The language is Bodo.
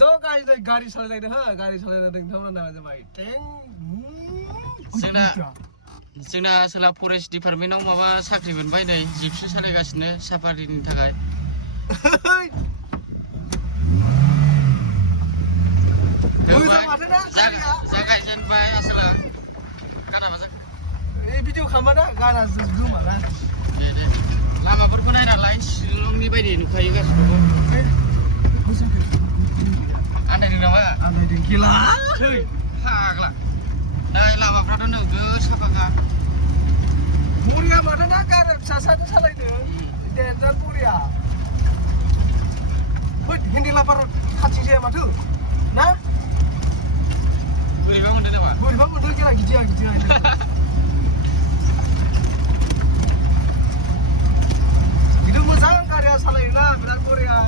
द' गारि सालायलायदों हो गारि सालायलायदों नोंथांमोना जाबाय टें जोंना सोला फरेस्ट डिपार्टमेन्टआव माबा साख्रि मोनबाय नै जिपसि सालायगासिनो साफारिनि थाखाय जागायजेनबाय आसोला भिडिअ खालामा दा गाना गोमाला लामाफोरखौ नायनालाय शिलंनि बायदि नुखायो गासिखौबो आन्दायदों नामा आन्दायदों गेला फाग्ला नाय लामाफ्राथ' नोगोद साफाखा बरिया माथो ना गारि फिसा साइकेल सालायदों देन्जार बरिया हेन्देलाबार खाथि जाया माथो ना बोरैबा मोनदों नामा बोरैबा मोनदों गेला गिदिङा itu मोजां गारिया सालायला बिराद बरिया